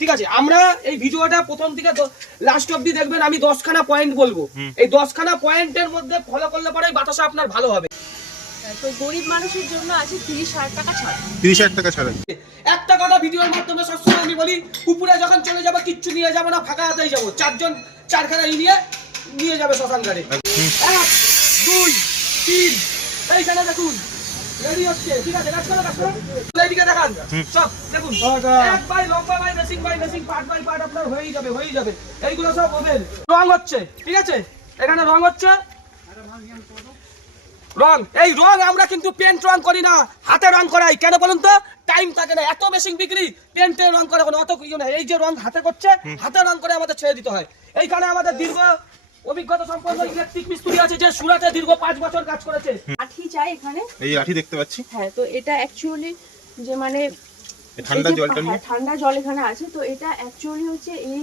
ঠিক আছে, আমরা এই ভিডিওটা প্রথম থেকে লাস্ট অবধি দেখবেন। আমি 10খানা পয়েন্ট বলবো, এই 10খানা পয়েন্টের মধ্যে ফলো করলে পরে বাতাসা আপনার ভালো হবে। তো গরিব মানুষের জন্য আছে 30,000 টাকা ছাড়। 30,000 টাকা ছাড়। একটা কথা ভিডিওর মাধ্যমে সবসময় আমি বলি, উপরে যখন চলে যাবো কিচ্ছু নিয়ে যাবো না, ফাঁকা হাতেই যাবো। 4 জন 4খানা নিয়ে যাবে শ্মশান ঘাটে। 1 2 3 এইখানে দেখুন রেডি হচ্ছে। ঠিক আছে, কাজ করো। এইদিকে দেখান সব দেখুন, এক বাই লম্বা by machine part by part আপনার হয়েই যাবে। এইগুলো সব ওভেন রং হচ্ছে। ঠিক আছে, এখানে রং হচ্ছে। রং, এই রং আমরা কিন্তু পেন্ট রং করি না, হাতে রং করাই। কেন বলুন তো? টাইম থাকে না, এত মেশিন বিক্রি, পেন্টে রং করে কোনো অত কিছু না। এই যে রং হাতে করছে, হাতে রং করে আমাদের ছেড়ে দিতে হয়। এইখানে আমাদের দীর্ঘ অভিজ্ঞতা সম্পন্ন ইলেকট্রিক মিস্ত্রি আছে, যে সুরাটে দীর্ঘ 5 বছর কাজ করেছে। আঠি চাই এখানে, এই আঠি দেখতে পাচ্ছি। হ্যাঁ, তো এটা অ্যাকচুয়ালি যে মানে ঠান্ডা জলটা নিয়ে, ঠান্ডা জল এখানে আছে। তো এটা অ্যাকচুয়ালি হচ্ছে এই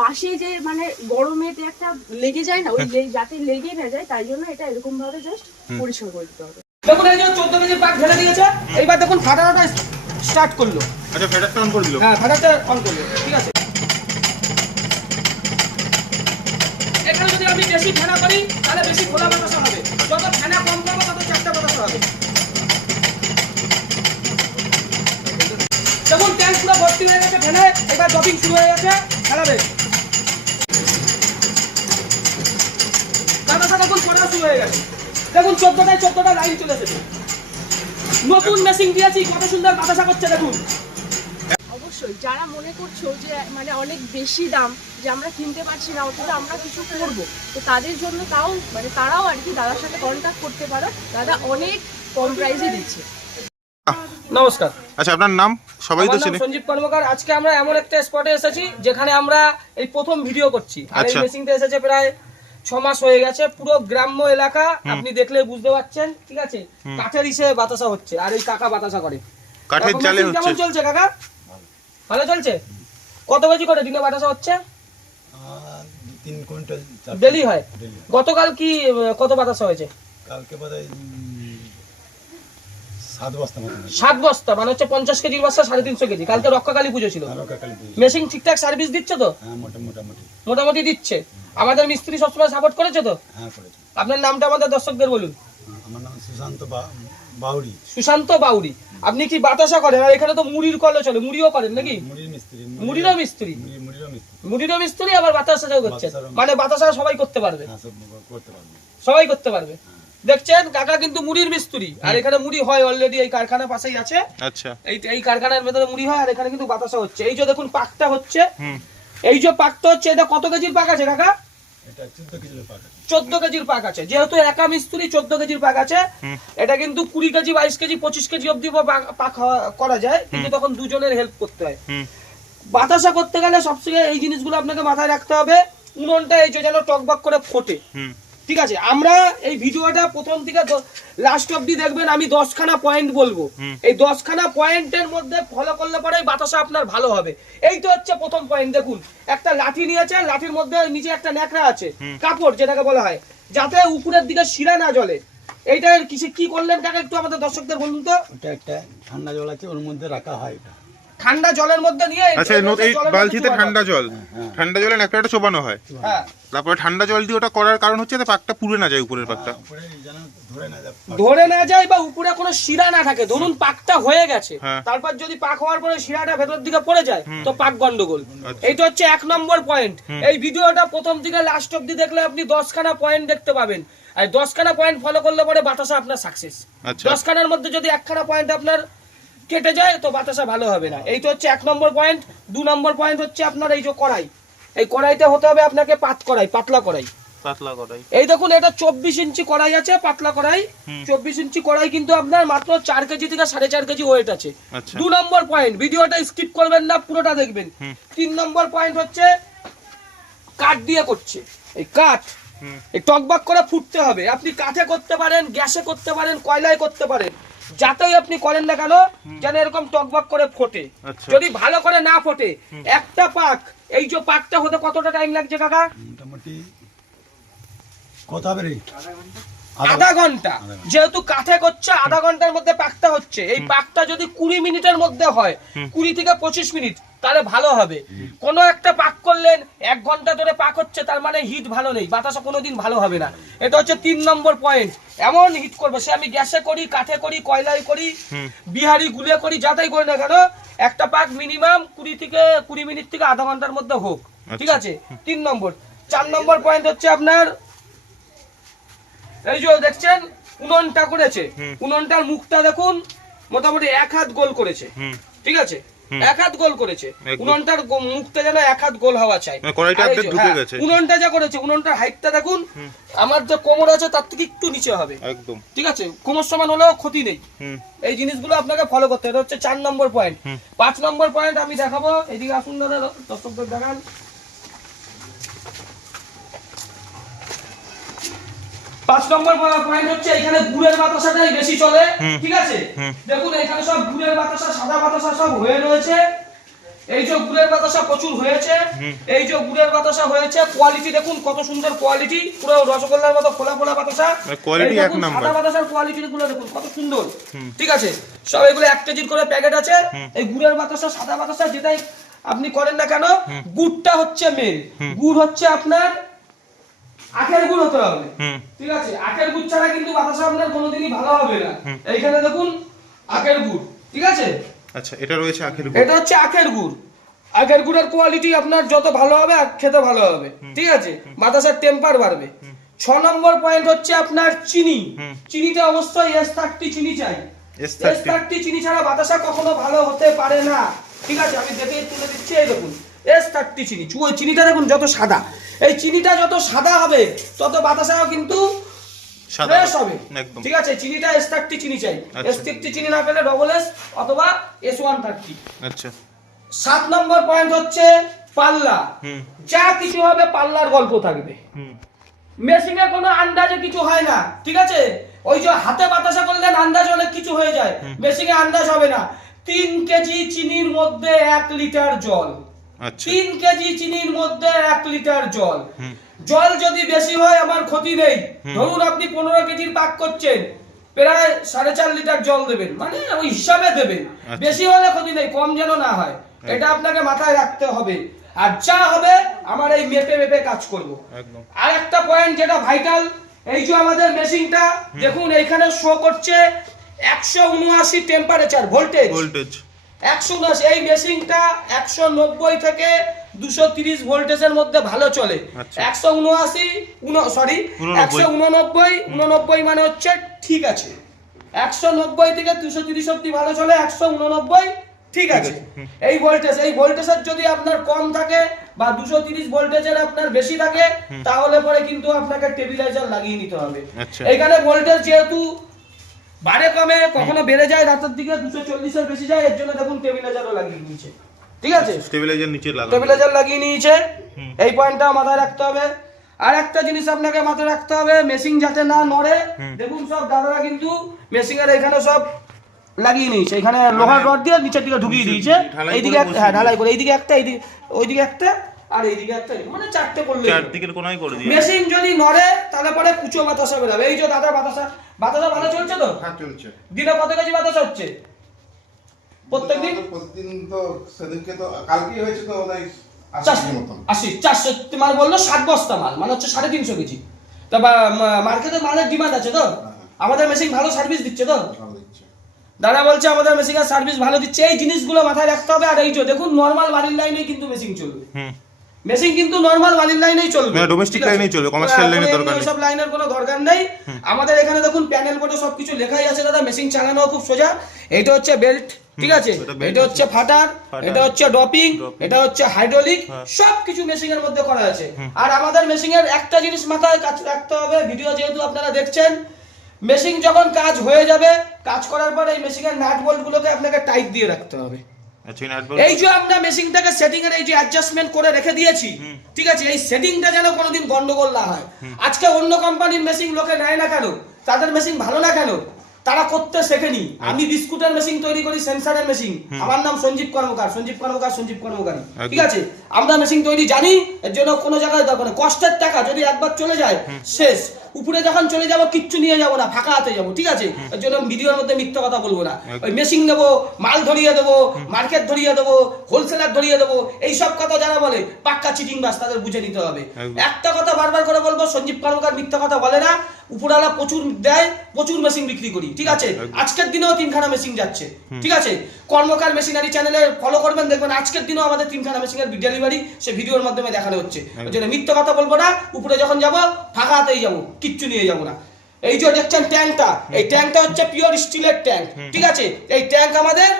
পাশে যে মানে গরমেতে একটা লেগে যায় না, ওই যাতে লেগে না যায়, তাই জন্য এটা এরকম ভাবে জাস্ট পরিষ্কার করে দিতে হবে। দেখুন এই যে 14 কেজির পাক ঢেলে দিয়েছে। এইবার দেখুন ফাটানোটা স্টার্ট করলো। আচ্ছা, ফেডারটা অন করে দিল। হ্যাঁ, ফাটাটা অন করলো। ঠিক আছে, এখানে যদি আমি বেশি ফেনা করি তাহলে বেশি খোলা বাতাসা হবে, যত ফেনা কম করবো তত চারটা বাতাসা হবে। দেখুন ট্যাঙ্ক পুরো ভর্তি হয়ে গেছে ফেনে। এবার ড্রপিং শুরু হয়ে গেছে, খেলাবে বাতাসা। দেখুন পড়া শুরু হয়ে গেছে। দেখুন 14টা লাইন চলে এসেছে। নতুন মেশিন দিয়েছি, কত সুন্দর বাতাসা করছে দেখুন। অবশ্যই যারা মনে করছো যে মানে অনেক বেশি দাম, যে আমরা কিনতে পারছি না, অথচ আমরা কিছু করব, তো তাদের জন্য তাও মানে তারাও আর কি দাদার সাথে কন্ট্যাক্ট করতে পারো। দাদা অনেক কম প্রাইসে দিচ্ছে। নমস্কার। আচ্ছা, আপনার নাম? সবাই তো চেনে। সঞ্জীব কর্মকার। আজকে আমরা এমন একটা স্পটে এসেছি যেখানে আমরা এই প্রথম ভিডিও করছি। আর এই মেশিনটা এসেছে প্রায় 6 মাস হয়ে গেছে। পুরো গ্রাম্য এলাকা, আপনি দেখলে বুঝতে পারছেন। ঠিক আছে, কাঠের হিসেবে বাতাসা হচ্ছে, আর এই কাকা বাতাসা করে। কাঠের জালে হচ্ছে। কেমন চলছে কাকা? ভালো চলছে। কত কেজি করে দিনে বাতাসা হচ্ছে? 3 কুইন্টাল ডেলি হয়। গতকাল কি কত বাতাসা হয়েছে? কালকে বোধহয় 7 বস্তা মতো। 7 বস্তা মানে হচ্ছে 50 কেজির বস্তা 350 কেজি। কালকে রক্ষাকালী পুজো ছিল। মেশিন ঠিকঠাক সার্ভিস দিচ্ছে তো? হ্যাঁ, মোটামুটি দিচ্ছে। আমাদের মিস্ত্রি সবসময় সাপোর্ট করেছে তো? হ্যাঁ, করেছে। আপনার নামটা আমাদের দর্শকদের বলুন। আমার নাম সুশান্ত বাউরি। সুশান্ত বাউরি। আপনি কি বাতাসা করেন? আর এখানে তো মুড়ির কলও চলে, মুড়িও করেন নাকি? মুড়িরও মিস্ত্রি। মুড়িরও মিস্ত্রি, আবার বাতাসাও করছেন। মানে বাতাসা সবাই করতে পারবে। সবাই করতে পারবে। দেখছেন কাকা কিন্তু মুড়ির মিস্ত্রি, আর এখানে মুড়ি হয় অলরেডি। এই কারখানার পাশেই আছে। আচ্ছা, এই কারখানার ভেতরে মুড়ি হয়, আর এখানে কিন্তু বাতাসা হচ্ছে। এই যে দেখুন পাকটা হচ্ছে, এই যে পাকটা হচ্ছে, এটা কত কেজির পাক আছে কাকা? এটা 14 কেজির পাক আছে। 14 কেজির পাক আছে। যেহেতু একা মিস্ত্রি 14 কেজির পাক আছে। এটা কিন্তু 20 কেজি 22 কেজি 25 কেজি অব্দি পাক করা যায়, কিন্তু তখন দুজনের হেল্প করতে হয়। বাতাসা করতে গেলে সবচেয়ে এই জিনিসগুলো আপনাকে মাথায় রাখতে হবে। উনুনটা এই যে যেন টকবক করে ফোটে। ঠিক আছে, আমরা এই ভিডিওটা প্রথম থেকে লাস্ট অবধি দেখবেন। আমি 10খানা পয়েন্ট বলবো, এই 10খানা পয়েন্টের মধ্যে ফলো করলে পরে বাতাসা আপনার ভালো হবে। এই তো হচ্ছে প্রথম পয়েন্ট। দেখুন একটা লাঠি নিয়েছে, লাঠির মধ্যে নিচে একটা ন্যাকড়া আছে, কাপড় যেটাকে বলা হয়, যাতে উপরের দিকে শিরা না জ্বলে। এইটা কি করলেন কাকা একটু আমাদের দর্শকদের বলুন তো। ওটা একটা ঠান্ডা জল আছে, ওর মধ্যে রাখা হয়। এটা ঠান্ডা জলের মধ্যে নিয়ে, আচ্ছা, এই বালতিতে ঠান্ডা জল, ঠান্ডা জলে একটা চোবানো হয়। হ্যাঁ, তারপরে ঠান্ডা জল দিয়ে ওটা করার কারণ হচ্ছে পাকটা পুড়ে না যায়, উপরের পাকটা ধরে না যায়, বা উপরে কোনো শিরা না থাকে। ধরুন পাকটা হয়ে গেছে, তারপর যদি পাক হওয়ার পরে শিরাটা ভেতর দিকে পড়ে যায়, তো পাক গন্ডগোল। এইটা হচ্ছে 1 নম্বর পয়েন্ট। এই ভিডিওটা প্রথম থেকে লাস্ট অবধি দেখলে আপনি 10খানা পয়েন্ট দেখতে পাবেন। আর 10খানা পয়েন্ট ফলো করলে পরে বাতাসা আপনার সাকসেস। 10খানার মধ্যে যদি 1খানা পয়েন্ট আপনার কেটে যায়, তো বাতাসা ভালো হবে না। এই তো হচ্ছে 1 নম্বর পয়েন্ট। 2 নম্বর পয়েন্ট হচ্ছে আপনার এই যে কড়াই। এই কড়াইতে হতে হবে আপনাকে পাতলা কড়াই। এই দেখুন এটা 24 ইঞ্চি কড়াই আছে, পাতলা কড়াই। 24 ইঞ্চি কড়াই কিন্তু আপনার মাত্র 4 কেজি থেকে 4.5 কেজি ওয়েট আছে। 2 নম্বর পয়েন্ট, ভিডিওটা স্কিপ করবেন না, পুরোটা দেখবেন। 3 নম্বর পয়েন্ট হচ্ছে কাঠ দিয়ে করছে। এই কাঠ এই টকবক করে ফুটতে হবে। আপনি কাঠে করতে পারেন, গ্যাসে করতে পারেন, কয়লায় করতে পারেন, যাতেই আপনি করেন না কেন যেন এরকম টকবক করে ফোটে। যদি ভালো করে না ফোটে, একটা পাক, এই যে পাকটা হতে কতটা টাইম লাগছে কাকা? মোটামুটি কত হবে রে? আধা ঘন্টা। যেহেতু কাঠে করছে, আধা ঘন্টার মধ্যে পাকটা হচ্ছে। এই পাকটা যদি 20 মিনিটের মধ্যে হয়, 20 থেকে 25 মিনিট, তাহলে ভালো হবে। কোনো একটা পাক করলেন 1 ঘন্টা ধরে পাক হচ্ছে, তার মানে হিট ভালো নেই, বাতাসা কোনোদিন ভালো হবে না। এটা হচ্ছে 3 নম্বর পয়েন্ট। এমন হিট করবে, সে আমি গ্যাসে করি, কাঠে করি, কয়লায় করি, বিহারি গুলে করি, যাতাই করি না কেন, একটা পাক মিনিমাম 20 মিনিট থেকে আধা ঘন্টার মধ্যে হোক, ঠিক আছে? 3 নম্বর। 4 নম্বর পয়েন্ট হচ্ছে আপনার এই যে দেখছেন উনুনটা করেছে, উনুনটার মুখটা দেখুন মোটামুটি 1 হাত গোল করেছে, ঠিক আছে? 1 হাত গোল করেছে, উনুনটার মুখটা যেন 1 হাত গোল হওয়া চাই। উনুনটা যা করেছে, উনুনটার হাইটটা দেখুন আমার যে কোমর আছে তার থেকে একটু নিচে হবে একদম, ঠিক আছে? কোমর সমান হলেও ক্ষতি নেই। এই জিনিসগুলো আপনাকে ফলো করতে হবে। এটা হচ্ছে 4 নম্বর পয়েন্ট। 5 নম্বর পয়েন্ট আমি দেখাবো, এদিকে আসুন দাদা, দর্শকদের দেখান। 5 নম্বর পয়েন্ট হচ্ছে এখানে গুড়ের বাতাসাটাই বেশি চলে, ঠিক আছে? দেখুন এখানে সব গুড়ের বাতাসা, সাদা বাতাসা সব হয়ে রয়েছে। এই যে গুড়ের বাতাসা প্রচুর হয়েছে, এই যে গুড়ের বাতাসা হয়েছে, কোয়ালিটি দেখুন কত সুন্দর কোয়ালিটি, পুরো রসগোল্লার মতো ফোলা ফোলা বাতাসা, কোয়ালিটি 1 নাম্বার। সাদা বাতাসার কোয়ালিটি গুলো দেখুন কত সুন্দর, ঠিক আছে? সব এগুলো 1 কেজির করে প্যাকেট আছে। এই গুড়ের বাতাসা, সাদা বাতাসা যেটাই আপনি করেন না কেন, গুড়টা হচ্ছে মেন। গুড় হচ্ছে আপনার আখের গুড় হতে হবে, ঠিক আছে? আখের গুড় ছাড়া কিন্তু বাতাসা আপনার কোনোদিনই ভালো হবে না। এইখানে দেখুন আখের গুড়, ঠিক আছে? আচ্ছা, এটা রয়েছে আখের গুড়, এটা হচ্ছে আখের গুড়। আখের গুড়ের কোয়ালিটি আপনার যত ভালো হবে খেতে ভালো হবে, ঠিক আছে? বাতাসার টেম্পার বাড়বে। 6 নম্বর পয়েন্ট হচ্ছে আপনার চিনি। চিনিটা অবশ্যই S30 চিনি চাই। S30 চিনি ছাড়া বাতাসা কখনো ভালো হতে পারে না, ঠিক আছে? আমি দেখে তুলে দিচ্ছি, এই দেখুন S30 চিনি। চিনিটা দেখুন যত সাদা, এই চিনিটা যত সাদা হবে তত বাতাসাও কিন্তু ফ্রেশ হবে, ঠিক আছে? চিনিটা S30 চিনি চাই। S30 চিনি না পেলে SS অথবা S130। আচ্ছা। 7 নম্বর পয়েন্ট হচ্ছে পাল্লা। যা কিছু হবে পাল্লার গল্প থাকবে। মেশিনে কোনো আন্দাজে কিছু হয় না, ঠিক আছে? ওই যে হাতে বাতাসা করলেন আন্দাজ অনেক কিছু হয়ে যায়, মেশিনে আন্দাজ হবে না। 3 কেজি চিনির মধ্যে 1 লিটার জল। 3 কেজি চিনির মধ্যে 1 লিটার জল। জল যদি বেশি হয় আমার ক্ষতি নেই। ধরুন আপনি 15 কেজির পাক করছেন, প্রায় 4.5 লিটার জল দেবেন, মানে ওই হিসাবে দেবেন। বেশি হলে ক্ষতি নেই, কম যেন না হয়, এটা আপনাকে মাথায় রাখতে হবে। আর যা হবে আমার এই মেপে মেপে কাজ করব। আর একটা পয়েন্ট যেটা ভাইটাল, এই যে আমাদের মেশিনটা দেখুন এইখানে শো করছে 179 টেম্পারেচার ভোল্টেজ। 179। এই মেশিনটা 190 থেকে 230 ভোল্টেজের মধ্যে ভালো চলে। 189 মানে হচ্ছে ঠিক আছে। 190 থেকে 230 অবধি ভালো চলে, 189 ঠিক আছে। এই ভোল্টেজের যদি আপনার কম থাকে বা 230 ভোল্টেজের আপনার বেশি থাকে, তাহলে পরে কিন্তু আপনাকে স্টেবিলাইজার লাগিয়ে নিতে হবে। এখানে ভোল্টেজ যেহেতু বাড়ে কমে, কখনো বেড়ে যায়, রাতের দিকে 240 এর বেশি যায়, এর জন্য দেখুন স্টেবিলাইজারও লাগিয়ে নিয়েছে, ঠিক আছে? স্টেবিলাইজার লাগিয়ে নিয়েছে, এই পয়েন্টটা মাথায় রাখতে হবে। আর একটা জিনিস আপনাকে মাথায় রাখতে হবে, মেশিন যাতে না নড়ে। দেখুন সব দাদারা কিন্তু মেশিনের এখানে সব লাগিয়ে নিয়েছে, এখানে লোহার রড দিয়ে নিচের দিকে ঢুকিয়ে দিয়েছে, এইদিকে হ্যাঁ ঢালাই করে, এইদিকে একটা, ওইদিকে একটা, আর এইদিকে একটা, মানে 4টে করলে মেশিন যদি নড়ে তাহলে পরে কুচো বাতাসা বেরোবে। এই যে দাদা বাতাসা ভালো চলছে তো? হ্যাঁ চলছে। দিনে কত কেজি বাতাসা হচ্ছে প্রত্যেকদিন? প্রতিদিন তো সেদিনকে তো কালকে হয়েছে তো 80 400 মাল বললো, 7 বস্তা মাল, মানে হচ্ছে 350 কেজি। তা মার্কেটে মালের ডিমান্ড আছে তো? আমাদের মেশিন ভালো সার্ভিস দিচ্ছে তো? দাদা বলছে আমাদের মেশিনের সার্ভিস ভালো দিচ্ছে। এই জিনিসগুলো মাথায় রাখতে হবে। আর এই যে দেখুন নরমাল বাড়ির লাইনেই কিন্তু মেশিন চলবে। মেশিন কিন্তু নরমাল বাড়ির লাইনেই চলবে, না ডোমেস্টিক লাইনেই চলবে, কমার্শিয়াল লাইনে দরকার নেই, সব লাইনের কোনো দরকার নেই। আমাদের এখানে দেখুন প্যানেল বোর্ডে সবকিছু লেখাই আছে দাদা, মেশিন চালানো খুব সোজা। এটা হচ্ছে বেল্ট, ঠিক আছে? এটা হচ্ছে ফাটার, এটা হচ্ছে ডপিং, এটা হচ্ছে হাইড্রোলিক, সবকিছু মেশিনের মধ্যে করা আছে। আর আমাদের মেশিনের একটা জিনিস মাথায় রাখতে হবে, ভিডিও যেহেতু আপনারা দেখছেন, মেশিন যখন কাজ হয়ে যাবে, কাজ করার পর এই মেশিনের নাট বোল্ট গুলোকে আপনাকে টাইট দিয়ে রাখতে হবে। এই যে আমরা মেশিনটাকে সেটিং এর এই যে অ্যাডজাস্টমেন্ট করে রেখে দিয়েছি, ঠিক আছে? এই সেটিংটা যেন কোনোদিন গন্ডগোল না হয়। আজকে অন্য কোম্পানির মেশিন লোকে নেয় না কেন, তাদের মেশিন ভালো না কেন, তারা করতে শেখেনি। আমি বিস্কুটের মেশিন তৈরি করি, সেন্সারের মেশিন। আমার নাম সঞ্জীব কর্মকার, ঠিক আছে? আমরা মেশিন তৈরি জানি, এর জন্য কোনো জায়গায় দরকার নেই। কষ্টের টাকা যদি একবার চলে যায় শেষ। উপরে যখন চলে যাব কিচ্ছু নিয়ে যাব না, ফাঁকা হাতে যাবো, ঠিক আছে? ওই জন্য ভিডিওর মধ্যে মিথ্যা কথা বলবো না। ওই মেশিন দেবো, মাল ধরিয়ে দেবো, মার্কেট ধরিয়ে দেবো, হোলসেলার ধরিয়ে দেবো, এইসব কথা যারা বলে পাক্কা চিটিং বাস, তাদের বুঝে নিতে হবে। একটা কথা বারবার করে বলবো, সঞ্জীব কর্মকার মিথ্যা কথা বলে না, উপরওয়ালা প্রচুর দেয়, প্রচুর মেশিন বিক্রি করি, ঠিক আছে? আজকের দিনেও 3খানা মেশিন যাচ্ছে, ঠিক আছে? কর্মকার মেশিনারি চ্যানেলে ফলো করবেন, দেখবেন আজকের দিনেও আমাদের 3খানা মেশিনের ডেলিভারি সে ভিডিওর মাধ্যমে দেখানো হচ্ছে। ওই জন্য মিথ্যা কথা বলবো না, উপরে যখন যাব ফাঁকা হাতেই যাবো, কিচ্ছু নিয়ে যাবো না। এই যে দেখছেন ট্যাঙ্কটা, এই ট্যাঙ্কটা হচ্ছে পিওর স্টিলের ট্যাঙ্ক, ঠিক আছে? এই ট্যাঙ্ক আমাদের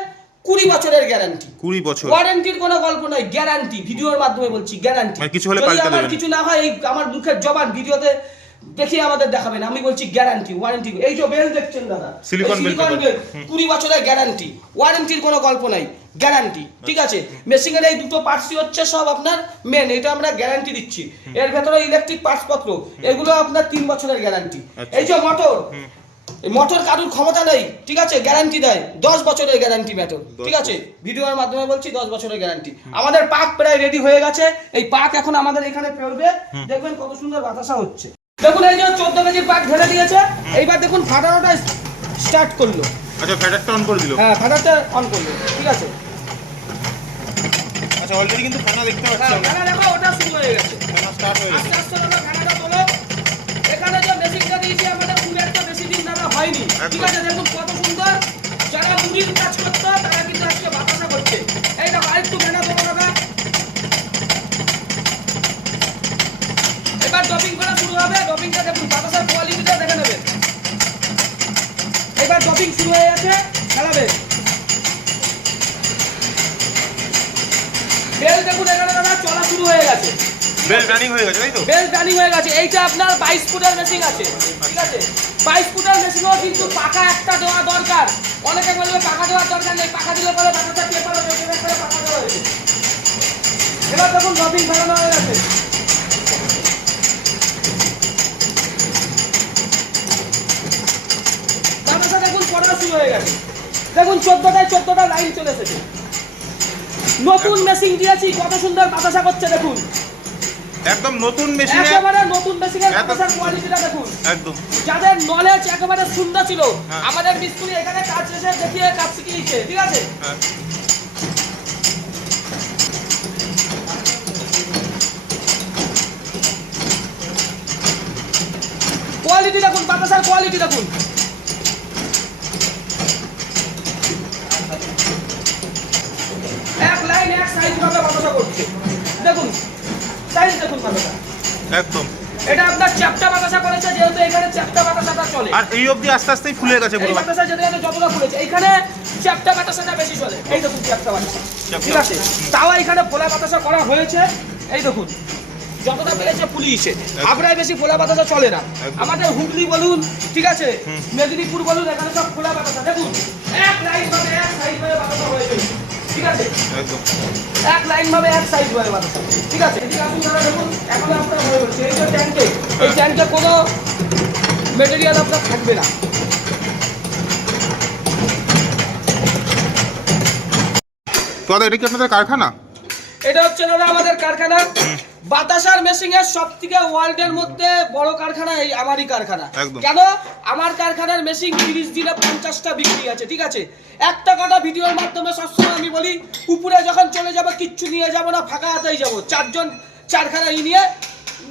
20 বছরের গ্যারান্টি, 20 বছর ওয়ারেন্টির কোনো গল্প নাই, গ্যারান্টি, ভিডিওর মাধ্যমে বলছি গ্যারান্টি। কিছু হলে পাল্টে দেবেন, কিছু না হয় এই আমার মুখের জবান ভিডিওতে দেখে আমাদের দেখাবেন, আমি বলছি গ্যারান্টি, ওয়ারেন্টি। এই যে বেল দেখছেন দাদা, সিলিকন বেল, 20 বছরের গ্যারান্টি, ওয়ারেন্টির কোনো গল্প নাই, গ্যারান্টি, ঠিক আছে? মেশিনের এই দুটো পার্টসই হচ্ছে সব আপনার মেন, এটা আমরা গ্যারান্টি দিচ্ছি। এর ভেতরে ইলেকট্রিক পার্টস পত্র, এগুলো আপনার 3 বছরের গ্যারান্টি। এই যে মোটর, এই মোটর কারুর ক্ষমতা নেই, ঠিক আছে? গ্যারান্টি দেয় 10 বছরের গ্যারান্টি মোটর, ঠিক আছে? ভিডিওর মাধ্যমে বলছি 10 বছরের গ্যারান্টি। আমাদের পাক প্রায় রেডি হয়ে গেছে, এই পাক এখন আমাদের এখানে পড়বে, দেখবেন কত সুন্দর বাতাসা হচ্ছে। দেখুন এই যে 14 কেজির পাক ঢেলে দিয়েছে, এইবার দেখুন ফাটানোটা স্টার্ট করলো। আচ্ছা, ফ্যাটারটা অন করে দিল। হ্যাঁ, ফাটারটা অন করলো, ঠিক আছে? আচ্ছা, অলরেডি কিন্তু ফ্যানা দেখতে পাচ্ছি হ্যাঁ, আমরা। ফ্যানা দেখো, ওটা শুরু হয়ে গেছে, ফ্যানা স্টার্ট হয়ে গেছে। আস্তে আস্তে আমরা ফ্যানাটা তোলো। এখানে যে মেশিনটা দিয়েছি আমাদের খুব একটা বেশি দিন ধরে হয়নি, ঠিক আছে? দেখুন কত সুন্দর, যারা মুড়ির কাজ করতো তারা কিন্তু আজকে বাতাসা করছে। এই দেখো আরেকটু ফ্যানা তোলো দাদা। এবার ডপিং করা শুরু হবে, ডপিংটা দেখুন, বাতাসার কোয়ালিটিটা দেখে নেবেন। এবার ডপিং শুরু হয়ে গেছে, খেলাবে। বেল দেখুন এখানে দাদা চলা শুরু হয়ে গেছে, বেল রানিং হয়ে গেছে, তাই তো? বেল টার্নিং হয়ে গেছে। এইটা আপনার 22 ফুটের মেশিন আছে, ঠিক আছে? 22 ফুটের মেশিনও কিন্তু পাকা একটা দেওয়া দরকার। অনেকে বলবে পাকা দেওয়ার দরকার নেই, পাকা দিলে পরে বাতাসা কে পারে, একটা পাকা দেওয়া হয়েছে। এবার দেখুন ডপিং ফেলানো হয়ে গেছে। বাতাসা দেখুন পড়া শুরু হয়ে গেছে, দেখুন 14টা লাইন চলে এসেছে। নতুন মেশিন দিয়েছি, কত সুন্দর বাতাসা করছে দেখুন, একদম নতুন মেশিনে, একেবারে নতুন মেশিনের বাতাসার কোয়ালিটিটা দেখুন। একদম। যাদের নলেজ একেবারে শূন্য ছিল, আমাদের মিস্ত্রি এখানে কাজ শেষে দেখিয়ে কাজ শিখিয়েছে, ঠিক আছে? কোয়ালিটি দেখুন, বাতাসার কোয়ালিটি দেখুন। এক লাইন এক সাইজ ভাবে বাতাসা করছে, দেখুন সাইজ দেখুন বাতাসা, একদম। এটা আপনার চ্যাপ্টা বাতাসা করেছে, যেহেতু এখানে চ্যাপ্টা বাতাসাটা চলে। আর এই অবধি আস্তে আস্তেই ফুলে গেছে এই পুরো। বাতাসা যেখানে যতটা ফুলেছে, এইখানে চ্যাপ্টা বাতাসাটা বেশি চলে। এই দেখুন চ্যাপ্টা বাতাসা, ঠিক আছে? তাও এখানে ফোলা বাতাসা করা হয়েছে, এই দেখুন যতটা পেয়েছে ফুলিয়েছে। আপনার বেশি ফোলা বাতাসা চলে না। আমাদের হুগলি বলুন, ঠিক আছে, মেদিনীপুর বলুন, এখানে সব ফোলা বাতাসা। দেখুন এক লাইন ভাবে এক সাইজ ভাবে বাতাসা হয়েছে, ঠিক আছে? একদম এক লাইন ভাবে এক সাইজ ভাবে বাতাসা, ঠিক আছে? এদিকে আসুন দাদা, দেখুন এখন আপনার হয়ে গেছে। এই যে ট্যাঙ্কে, এই ট্যাঙ্কে কোনো মেটেরিয়াল আপনার থাকবে না। তো দাদা, এটা কি আপনাদের কারখানা? এটা হচ্ছে দাদা আমাদের কারখানা। বাতাসার মেশিং এর সবথেকে ওয়ার্ল্ডের মধ্যে বড় কারখানা এই আমারই কারখানা। কেন? আমার কারখানার মেশিন 30 দিনে 50টা বিক্রি আছে, ঠিক আছে? একটা কথা ভিডিওর মাধ্যমে সবসময় আমি বলি, উপরে যখন চলে যাবো কিচ্ছু নিয়ে যাব না, ফাঁকা হাতেই যাবো। 4জন 4খানা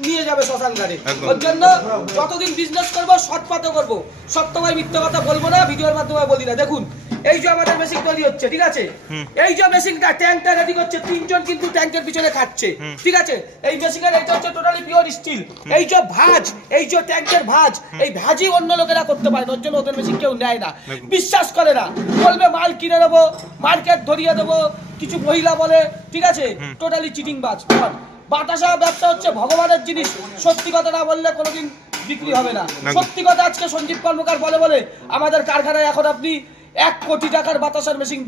নিয়ে যাবে শ্মশান ঘাটে। ওর জন্য যতদিন বিজনেস করবো সৎ পথে করবো, সত্যময় মিথ্যা কথা বলবো না, ভিডিওর মাধ্যমে বলি না। দেখুন এই যে আমাদের মেশিন তৈরি হচ্ছে, ঠিক আছে? এই যে মেশিনটা ট্যাঙ্কটা রেডি করছে, 3 জন কিন্তু ট্যাঙ্কের পিছনে খাচ্ছে, ঠিক আছে? এই মেশিনের এটা হচ্ছে টোটালি পিওর স্টিল। এই যে ভাঁজ, এই যে ট্যাঙ্কের ভাঁজ, এই ভাঁজই অন্য লোকেরা করতে পারে, ওর জন্য ওদের মেশিন কেউ নেয় না, বিশ্বাস করে না। বলবে মাল কিনে দেবো, মার্কেট ধরিয়ে দেবো, কিছু মহিলা বলে, ঠিক আছে? টোটালি চিটিং বাজ। বাতাসা ব্যবসা হচ্ছে ভগবানের জিনিস, সত্যি কথা না বললে কোনোদিন বিক্রি হবে না। সত্যি কথা আজকে সঞ্জীব কর্মকার বলে আমাদের কারখানায় এখন আপনি 1 কোটি টাকার বাতাসার মেশিন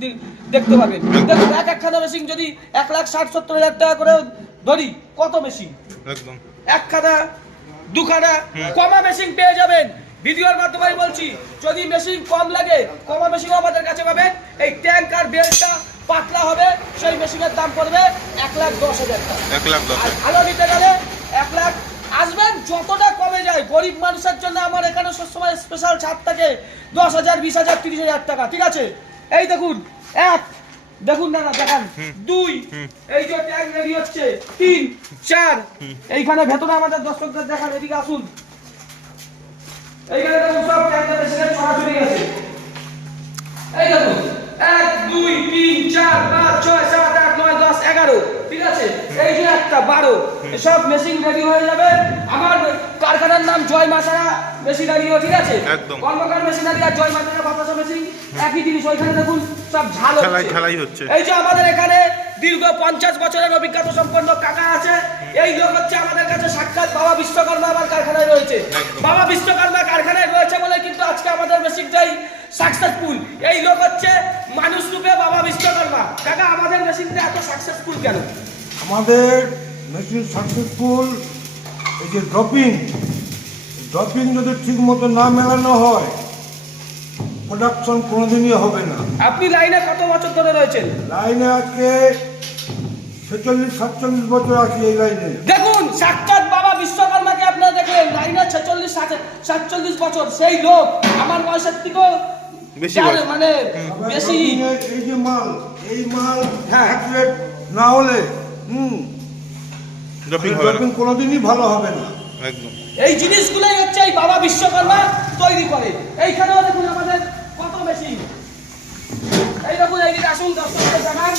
দেখতে পাবেন। দেখুন একখানা মেশিন যদি 1,60,70,000 টাকা করে ধরি, কত মেশিন? একদম। একখানা দুখানা কমা মেশিন পেয়ে যাবেন। ভিডিওর মাধ্যমে বলছি, যদি মেশিন কম লাগে কমা মেশিনও আমাদের কাছে পাবেন। এই ট্যাঙ্ক আর বেলটা পাতলা হবে, সেই মেশিনের দাম পড়বে 1,10,000 টাকা। 1,10,000। আর ভালো নিতে গেলে 1 লাখ আসবেন, যতটা কমে যায়, গরিব মানুষের জন্য আমার এখানে সবসময় স্পেশাল ছাড় থাকে 10,000, 20,000, 30,000 টাকা, ঠিক আছে? এই দেখুন, এক, দেখুন না দেখান, 2, এই যে ট্যাঙ্ক রেডি হচ্ছে, 3, 4, এইখানে ভেতরে আমাদের দর্শকদের দেখান, এদিকে আসুন, এইখানে দেখুন সব ট্যাঙ্কের মেশিনের ছড়াছড়ি গেছে। এই দেখুন 1, 2, 3, 4, 5, 6, 7, 8, 9, 10, 11, ঠিক আছে? এই যে একটা 12, সব মেশিন রেডি হয়ে যাবে। আমার কারখানার নাম জয় মাতারা মেশিনারি, ঠিক আছে? কর্মকার মেশিনারি আর জয় মাতারা বাতাসা মেশিন একই জিনিস। ওইখানে দেখুন সব ঝালাই হচ্ছে। এই যে আমাদের এখানে দীর্ঘ 50 বছরের অভিজ্ঞতা সম্পন্ন কাকা আছে, এই লোক হচ্ছে আমাদের কাছে সাক্ষাৎ বাবা বিশ্বকর্মা আমার কারখানায় রয়েছে। বাবা বিশ্বকর্মা কারখানায় রয়েছে বলে কিন্তু আজকে আমাদের মেশিনটাই সাকসেসফুল। এই লোক হচ্ছে মানুষ রূপে বাবা বিশ্বকর্মা। কাকা, আমাদের মেশিনটা এত সাকসেসফুল কেন? আমাদের মেশিন সাকসেসফুল এই যে ড্রপিং যদি ঠিক মতো না মেলানো হয় প্রোডাকশন কোনোদিনই হবে না। আপনি লাইনে কত বছর ধরে রয়েছেন? লাইনে আজকে 46-47 বছর আছি এই লাইনে। দেখুন, সাক্ষাৎ বাবা বিশ্বকর্মাকে আপনারা দেখলেন, লাইনে 46-47 বছর। সেই লোক আমার বয়সের থেকেও মানে বেশি। এই যে মাল, এই মাল হ্যাঁ অ্যাকুরেট না হলে ড্রপিং কোনোদিনই ভালো হবে না। একদম এই জিনিসগুলোই হচ্ছে এই বাবা বিশ্বকর্মা তৈরি করে। এইখানেও দেখুন আমাদের কত মেশিন। এই দেখুন, এইদিকে আসুন, দর্শকদের দেখান।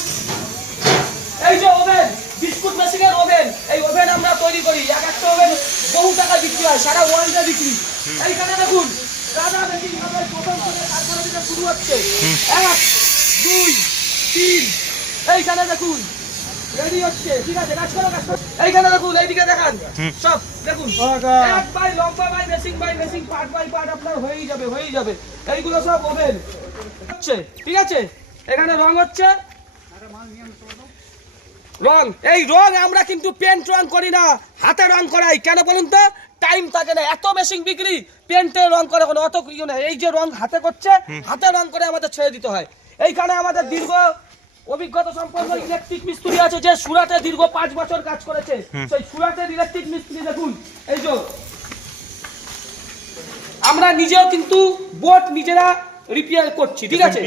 এই যে ওভেন, বিস্কুট মেশিনের ওভেন, এই ওভেন আমরা তৈরি করি। এক একটা ওভেন বহু টাকা বিক্রি হয়, সারা ওয়ার্ল্ডে বিক্রি। এইখানে দেখুন দাদা মেশিন আমাদের প্রথম থেকে কারখানা থেকে শুরু হচ্ছে। 1, 2, 3, এইখানে দেখুন রেডি হচ্ছে, ঠিক আছে? কাজ করো। এইখানে দেখুন, এইদিকে দেখান, সব দেখুন এক বাই লম্বা by machine part by part আপনার হয়েই যাবে। এইগুলো সব ওভেন হচ্ছে, ঠিক আছে? এখানে রং হচ্ছে, রং, এই রং আমরা কিন্তু পেন্ট রং করি না, হাতে রং করাই। কেন বলুন তো? টাইম থাকে না, এত মেশিন বিক্রি, পেন্টে রং করে কোনো অত কিছু না। এই যে রং হাতে করছে, হাতে রং করে আমাদের ছেড়ে দিতে হয়। এইখানে আমাদের দীর্ঘ অভিজ্ঞতা সম্পন্ন ইলেকট্রিক মিস্ত্রি আছে, যে সুরাটে দীর্ঘ 5 বছর কাজ করেছে। সেই সুরাটের ইলেকট্রিক মিস্ত্রি দেখুন, এই যে আমরা নিজেও কিন্তু বোর্ড নিজেরা রিপেয়ার করছি, ঠিক আছে?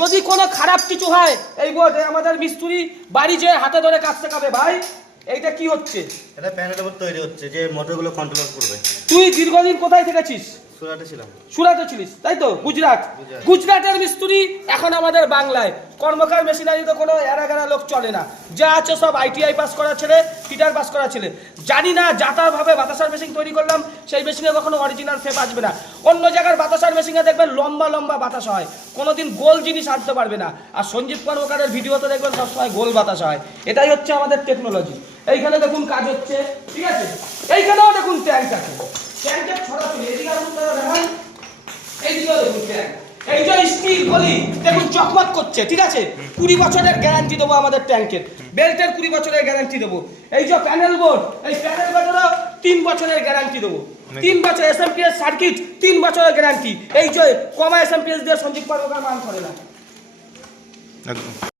যদি কোনো খারাপ কিছু হয়, এই বোর্ডে আমাদের মিস্ত্রি বাড়ি যেয়ে হাতে ধরে কাজ শেখাবে। ভাই, এইটা কি হচ্ছে? এটা প্যানেলের উপর তৈরি হচ্ছে, যে মোটরগুলো কন্ট্রোল করবে। তুই দীর্ঘদিন কোথায় থেকেছিস? সুরাটে ছিলাম। সুরাটে ছিলিস, তাই তো? গুজরাটের মিস্ত্রি এখন আমাদের বাংলায়। কর্মকার মেশিনারিতে কোনো এরাগারা লোক চলে না, যা আছে সব ITI পাস করা ছেলে, ফিটার পাস করা ছেলে। জানি না যাতাভাবে বাতাসার মেশিন তৈরি করলাম, সেই মেশিনে কখনো অরিজিনাল ফেপ আসবে না। অন্য জায়গার বাতাসার মেশিনে দেখবেন লম্বা লম্বা বাতাস হয়, কোনোদিন গোল জিনিস আনতে পারবে না। আর সঞ্জীব কর্মকারের ভিডিওতে দেখবেন সবসময় গোল বাতাস হয়। এটাই হচ্ছে আমাদের টেকনোলজি। এইখানে দেখুন কাজ হচ্ছে, ঠিক আছে? এইখানেও দেখুন ট্যাঙ্ক আছে, ট্যাঙ্কের ছড়াছড়ি। এদিকে আসুন দাদা দেখান, এইদিকেও দেখুন ট্যাঙ্ক। এই যে স্টিল গলি দেখুন চকমক করছে, ঠিক আছে? 20 বছরের গ্যারান্টি দেবো আমাদের ট্যাঙ্কের, বেল্টের 20 বছরের গ্যারান্টি দেবো। এই যে প্যানেল বোর্ড, এই প্যানেল বোর্ডেরও 3 বছরের গ্যারান্টি দেবো। 3 বছর SMPS সার্কিট, 3 বছরের গ্যারান্টি। এই যে কমা SMPS দিয়ে সঞ্জীব কর্মকার মান করে না। একদম।